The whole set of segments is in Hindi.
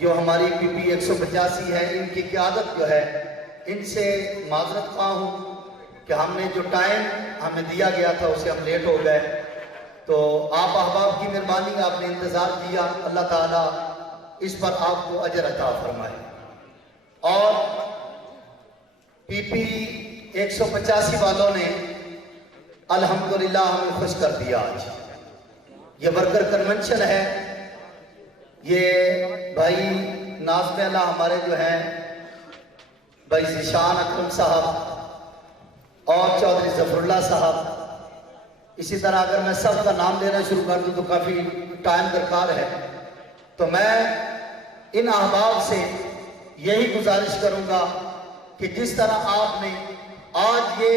जो हमारी पीपी एक सौ पचासी है, इनकी क्यादत जो है? इनसे माजरत खा हूँ कि हमने जो टाइम हमें दिया गया था उसे हम लेट हो गए। तो आप अहबाब की मेहरबानी, आपने इंतज़ार किया। अल्लाह ताला इस पर आपको अजर अता फरमाए। और पीपी एक सौ पचासी वालों ने अल्हम्दुलिल्लाह हमें खुश कर दिया आज। ये वर्कर कन्वेंशन है ये भाई नाजमेला हमारे जो हैं, भाई जिशान अकरम साहब और चौधरी जफरुल्ला साहब। इसी तरह अगर मैं सबका नाम लेना शुरू कर दूँ तो काफ़ी टाइम दरकार है। तो मैं इन अहबाब से यही गुजारिश करूँगा कि जिस तरह आपने आज ये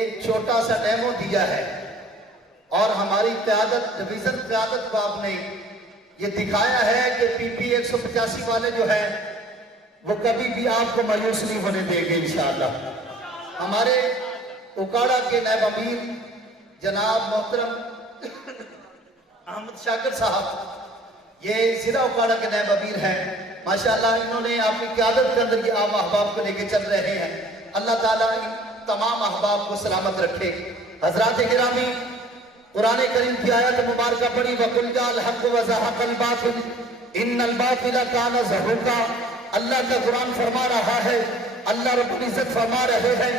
एक छोटा सा डेमो दिया है और हमारी क्यादत डिवीज़न क्यादत को आपने ये दिखाया है कि पीपी एक सौ पचासी वाले जो है, वो कभी भी आपको मायूस नहीं होने देंगे इंशाल्लाह। हमारे उकाड़ा के नैब अमीर जनाब मोहतरम अहमद शाकर साहब, ये जिला उकाड़ा के नैब अमीर हैं। माशाल्लाह इन्होंने अपनी क्यादत के अंदर ये आम अहबाब को लेके चल रहे हैं। अल्लाह ताला इन तमाम अहबाब को सलामत रखे। हज़रत गिरामी कुरान करीम की आयत मुबारक पढ़ी वकुल जाल हक व ज़हक़ल बातिल, इन्नल बातिल कान ज़हूका। अल्लाह का कुरान फरमा रहा है, अल्लाह रब्बुल इज़्ज़त फरमा रहे हैं,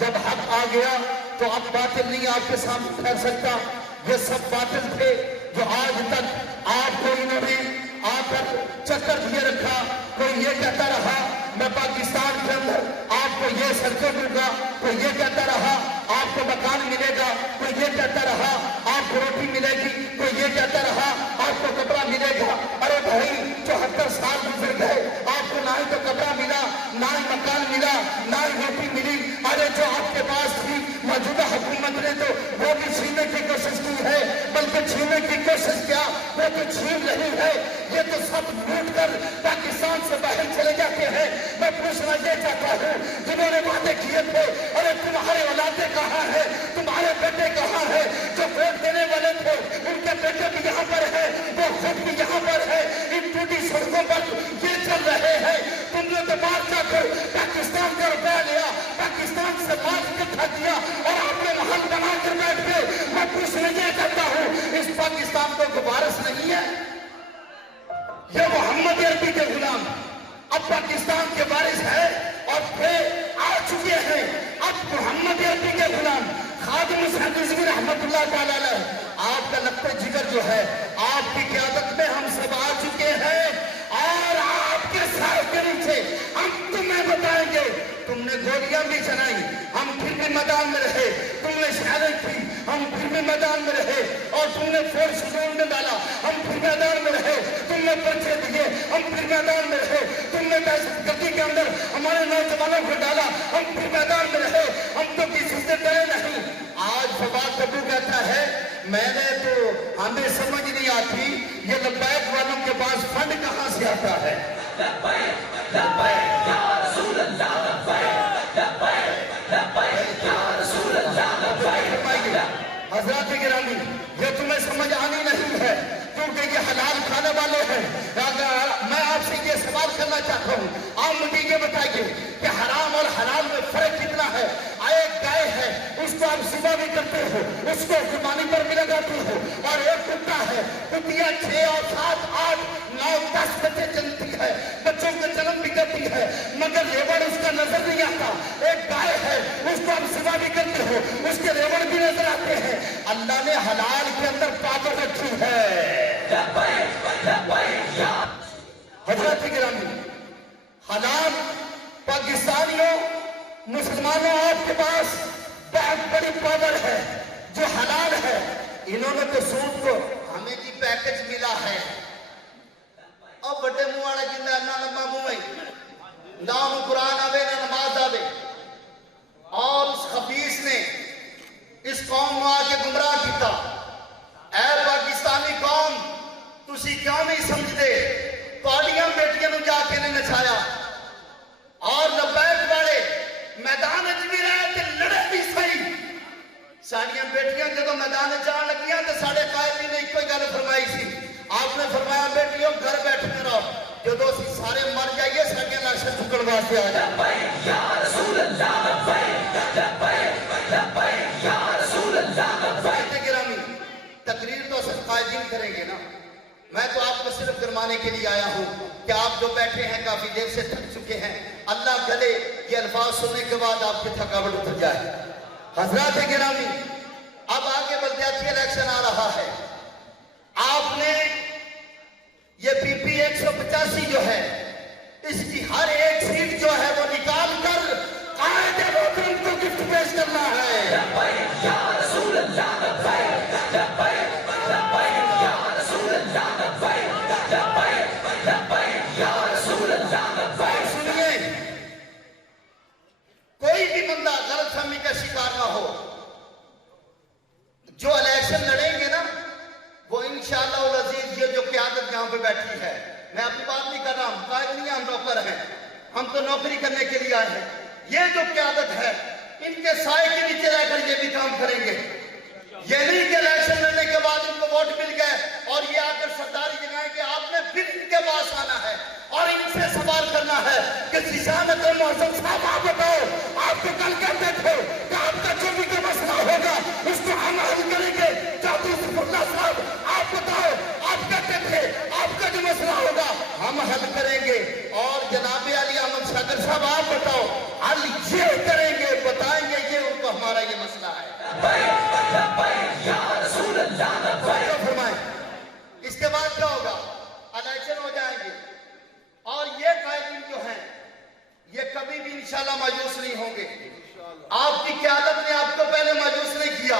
जब हक आ गया तो अब बातिल नहीं आपके सामने ठहर सकता। ये सब बातिल थे, जो आज तक आपको इन्होंने आकर चक्कर दिए रखा। कोई ये कहता रहा, मैं पाकिस्तान के अंदर आपको ये सड़कें दूँगा। कोई ये कहता रहा आपको मकान मिलेगा, कोई ये कहता रहा, आपको रोटी मिलेगी, कोई ये कहता रहा, आपको कपड़ा मिलेगा। अरे भाई, चौहत्तर साल गुजर गए आपको ना ही तो कपड़ा मिला, ना ही मकान मिला, ना ही रोटी मिली। अरे जो आपके पास थी, मौजूदा हुकूमत ने तो वो भी छीनने की कोशिश की है, बल्कि छीनने की कोशिश क्या? वो तो छीन रही है। ये तो सब लूट कर पाकिस्तान से बाहर चले जाते हैं। मैं पूछना ये चाहता हूँ खादिम रहमतुल्लाह आपका लगता जिगर जो है आपकी क्यादत में हम सब आ चुके हैं और आपके सर के नीचे हम तुम्हें बताएँगे, तुमने गोलियाँ भी चलाई, हम फिर भी मैदान में रहे, तुमने शहादत की, हम फिर भी मैदान में रहे, और तुमने फोर्स जोन में डाला, हम फिर मैदान में रहे, तुमने पर्चे दिए, हम फिर मैदान में रहे, तुमने दहशतगर्दी के अंदर हमारे नौजवानों को डाला, हम फिर मैदान में रहे, हम तो किसी से डरे नहीं। फवाद कबू कहता है मैंने तो हमें समझ नहीं आती ये लबैक वालों के पास फंड कहाँ से आता है हज़रत गिरानी ये तुम्हें समझ आनी करते हो उसको जुबानी पर भी लगाते हो। और एक कुत्ता है कुतिया छह और सात, आठ, नौ, दस बच्चे जन्मती है। बच्चों के जन्म भी करती है, मगर लेबर उसका नज़र नहीं आता। एक गाय है, उसको हम सिवा भी करते हो, उसके लेबर भी नज़र आते हैं। अल्लाह ने हलाल के अंदर पाकर रखी है। हज़रत गिरामी, हलाल पाकिस्तानियों, मुसलमानों आपके पास बहुत बड़ी पावर है, जो हलाल है। इन्होंने तो सूद को हमें जी पैकेज मिला है। और बड़े मुँह वाला ज़िंदा ना लंबा मुँह ना वास्ते आ जा तकरीर तो सत्ताजीन करेंगे ना। मैं तो आपको सिर्फ़ जरमाने के लिए आया हूँ कि आप जो बैठे हैं काफ़ी देर से थक चुके हैं। अल्लाह गले ये अल्फाज सुनने के बाद आपकी थकावट उतर जाए। हजरात गिरामी, अब आगे बल्दियाती इलेक्शन आ रहा है। आपने ये पीपी एक सौ पचासी जो है इसकी हर एक सीट जो है वो निकाल कर कायदे मोहतरम को गिफ्ट पेश करना है। कोई भी बंदा गलत का शिकार ना हो। जो इलेक्शन लड़ेंगे ना, वो इंशाल्लाह अज़ीज़ जो क्यादत यहाँ पे बैठी है मैं अपनी बात नहीं कर रहा हूँ कायद नहीं हम नौकर हैं। हम तो नौकरी करने के लिए आए हैं। ये जो क्यादत है, इनके साय के नीचे रहकर ये भी काम करेंगे। ये नहीं कि इलेक्शन लड़ने के बाद इनको वोट मिल गए और ये आकर सरदारी जगाएँगे आपने फिर इनके पास आना है और इनसे सवाल करना है कि जिशानत मौसम साहब आप बताओ आप तो कल कहते थे कि आपका जो भी इलेक्शन हो जाएँगे। और ये कायदीन जो हैं ये कभी भी इंशाल्लाह मायूस नहीं होंगे। आपकी क्यादत ने आपको पहले मायूस नहीं किया।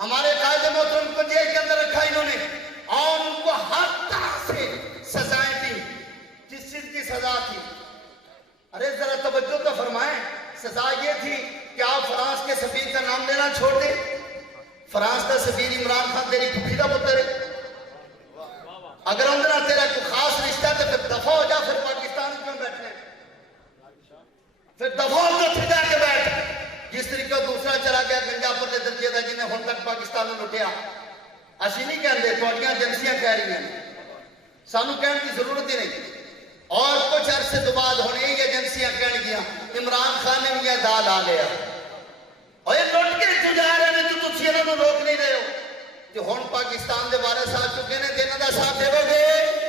हमारे कायदे मोहतरम को जेल के अंदर रखा इन्होंने। और उनको हर तरह से फिर दफा हो तो फिर जाके बैठ जिस तरीके दूसरा चला गया गंजापुर के दर्जे का जिन्हें हुन तक पाकिस्तान में लुटिया ਅਸੀਂ ਨਹੀਂ ਕਹਿੰਦੇ ਤੁਹਾਡੀਆਂ ਏਜੰਸੀਆਂ ਕਹਿ ਰਹੀਆਂ ਨੇ ਸਾਨੂੰ ਕਹਿਣ ਦੀ ਜ਼ਰੂਰਤ ਹੀ ਨਹੀਂ और कुछ अरसे तो बाद हुन यही एजेंसियां कह गया इमरान खान ने भी ये दा ला लिया और ये लुट के जो जा रहे हैं तो तुम इन्हों रोक नहीं रहे हो ਤੇ ਹੁਣ ਪਾਕਿਸਤਾਨ ਦੇ ਵਾਰਿਸ ਆ ਚੁੱਕੇ ਨੇ ਤੇ ਇਹਨਾਂ ਦਾ ਸਾਥ ਦੇਵੋਗੇ